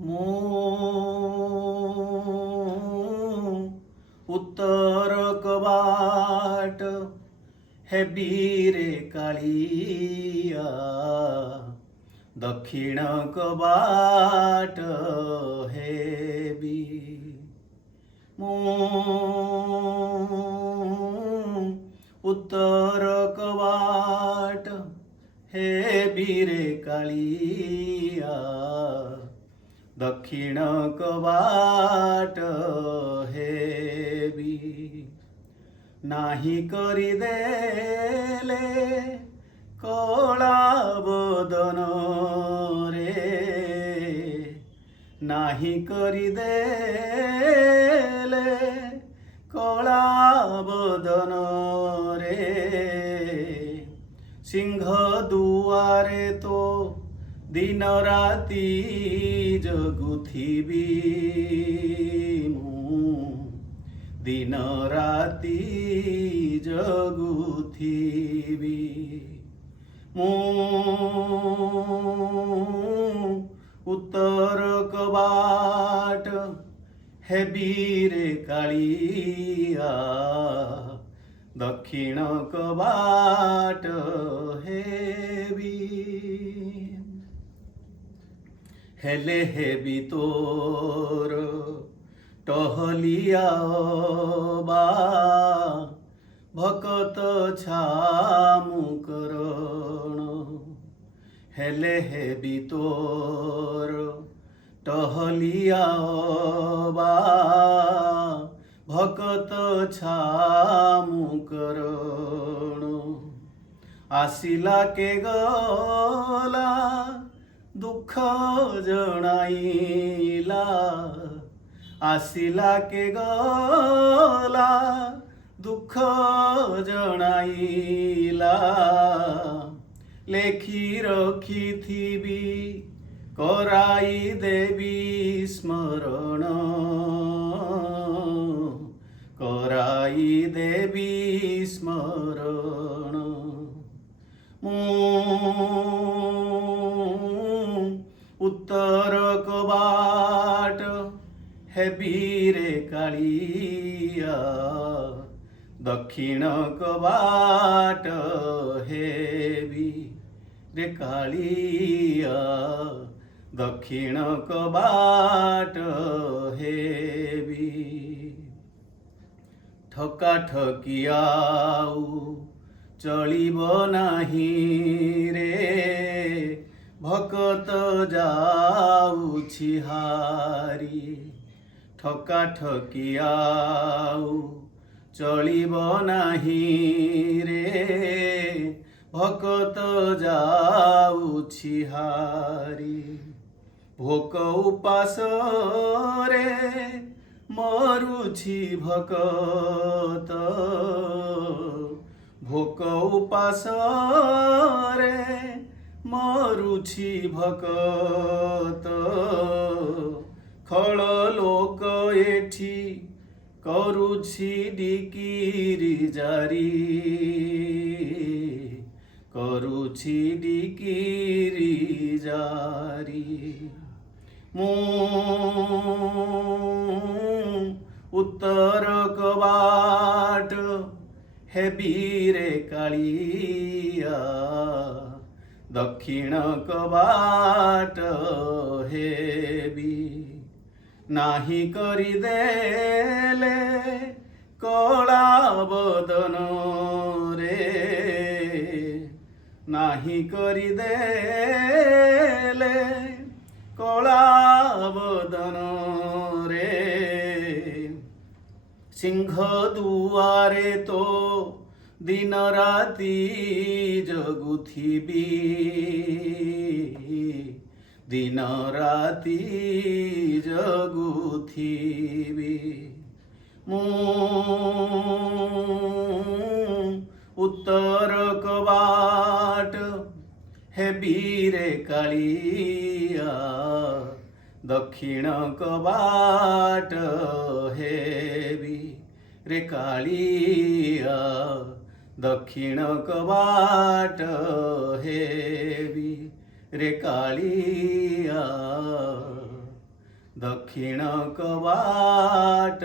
ମୁଁ ଉତ୍ତର କବାଟ ହେବିରେ କାଳିଆ, ଦକ୍ଷିଣ କବାଟ ହେବି। ମୁଁ ଉତ୍ତର କବାଟ ହେବିରେ କାଳିଆ, ଦକ୍ଷିଣ କବାଟ ହେବି। ନାହିଁ କରିଦେଲେ କଳା ବଦନ ରେ, ନାହିଁ କରିଦେଲେ କଳା ବଦନ ରେ, ସିଂହ ଦୁଆରେ ତ ଦିନ ରାତି ଜଗୁଥିବି ମୁଁ, ଦିନ ରାତି ଜଗୁଥିବି। ମୁଁ ଉତ୍ତର କବାଟ ହେବିରେ କାଳିଆ, ଦକ୍ଷିଣ କବାଟ ହେବି। ହେଲେ ହେବି ତୋର ଟହଲିଆ ବା, ଭକତ ଛାମୁକରଣ। ହେଲେ ହେବି ତୋର ଟହଲିଆ ବା, ଭକତ ଛାମୁକରଣ। ଆସିଲା କେ ଗଲା ଦୁଃଖ ଜଣାଇଲା, ଆସିଲା କେ ଗଲା ଦୁଃଖ ଜଣାଇଲା। ଲେଖି ରଖିଥିବି କରାଇ ଦେବି ସ୍ମରଣ, କରାଇ ଦେବି ସ୍ମରଣ। ମୁଁ ଉତ୍ତର କବାଟ ହେବିରେ କାଳିଆ, ଦକ୍ଷିଣ କବାଟ ହେବି ରେ କାଳିଆ, ଦକ୍ଷିଣ କବାଟ ହେବି। ଠକା ଠକି ଆଉ ଚଳିବ ନାହିଁ ରେ, ଭକତ ଯାଉଛି ହାରି। ଠକା ଠକି ଆଉ ଚଳିବ ନାହିଁ ରେ, ଭକତ ଯାଉଛି ହାରି। ଭୋକ ଉପାସରେ ମରୁଛି ଭକତ, ଭୋକ ଉପାସରେ ମରୁଛି ଭକତ। ଖଳ ଲୋକ ଏଠି କରୁଛି ଡିକିରି ଜାରି, କରୁଛି ଡିକିରି ଜାରି। ମୁଁ ଉତ୍ତର କବାଟ ହେବିରେ କାଳିଆ, ଦକ୍ଷିଣ କବାଟ ହେବି। ନାହିଁ କରିଦେଲେ କଳା ବଦନ ରେ, ନାହିଁ କରିଦେଲେ କଳା ବଦନ ରେ, ସିଂହ ଦୁଆରେ ତ ଦିନ ରାତି ଜଗୁଥିବି, ଦିନ ରାତି ଜଗୁଥିବି। ମୁଁ ଉତ୍ତର କବାଟ ହେବିରେ କାଳିଆ, ଦକ୍ଷିଣ କବାଟ ହେବି ରେ କାଳିଆ, ଦକ୍ଷିଣ କବାଟ ହେବି ରେ କାଳିଆ। दक्षिण कवाट